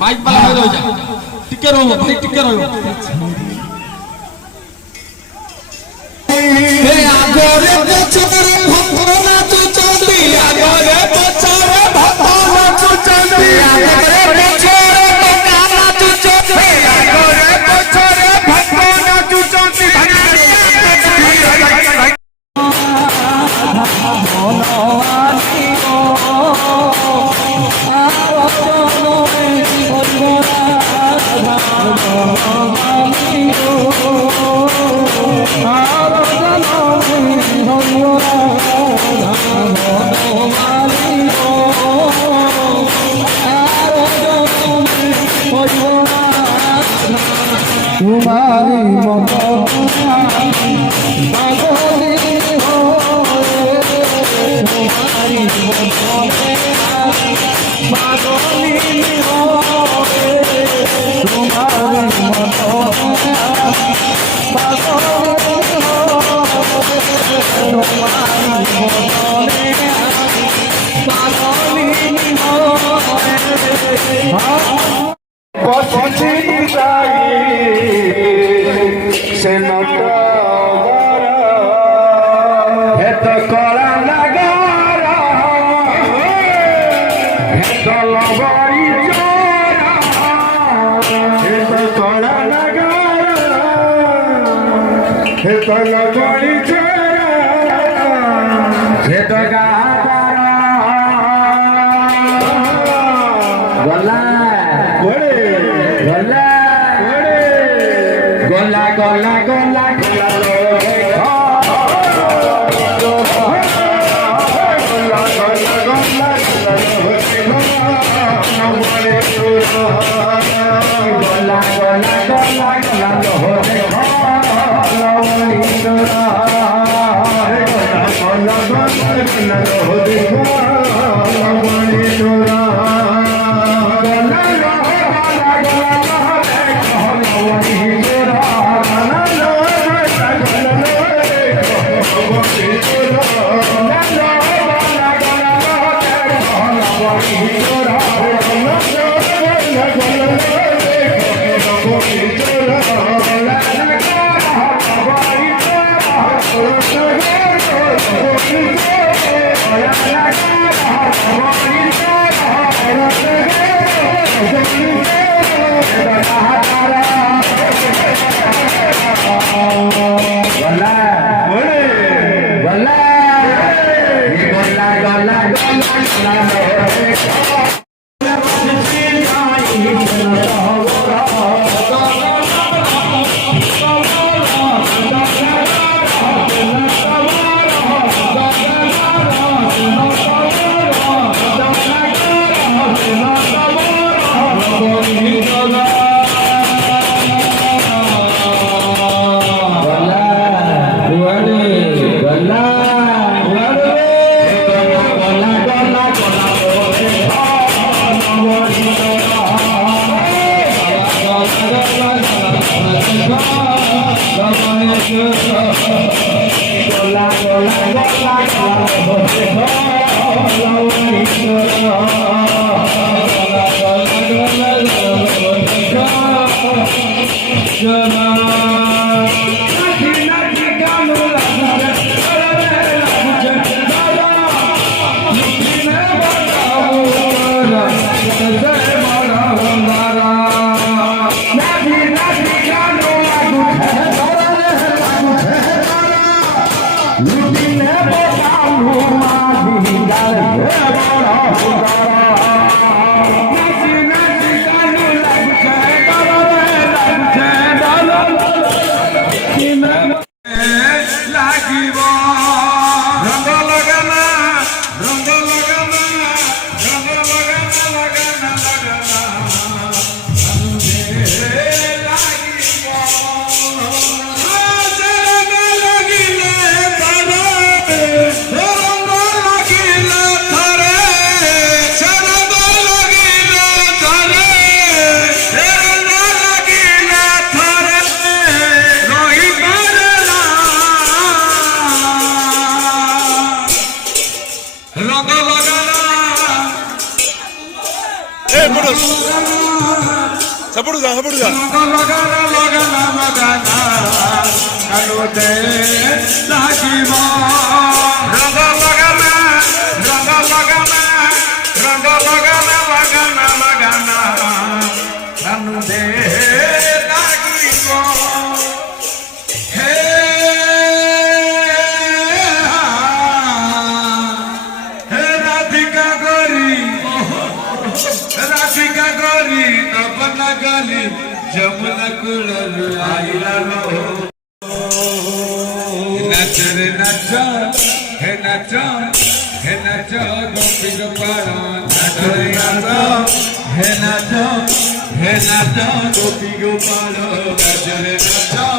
माइक वाला हो जा टिके रहो भाई टिके रहो हे आगरे पछरे भक्तोना तू चंदी आगरे पछरे भक्तोना तू चंदी आगरे पछरे भक्तोना तू चंदी आगरे पछरे भक्तोना तू चंदी तुम्हारी मतो पागली हो तुम्हारी मतो पागली हो तुम्हारी मतो पागली हो तुम्हारी मतो पागली हो से नटवारा हे तो कला लगारा हे तो लबाई जोरा हे तो कला लगारा हे तो लबाई जोरा हे तो गारा गला गला गोला गोला गोला गोला गोला गोला गोला गोला जमुना कुळल आईला रो नाच रे नाच हे नाच गोपी गोपाळा नाच रे नाच हे नाच गोपी गोपाळ नाच रे नाच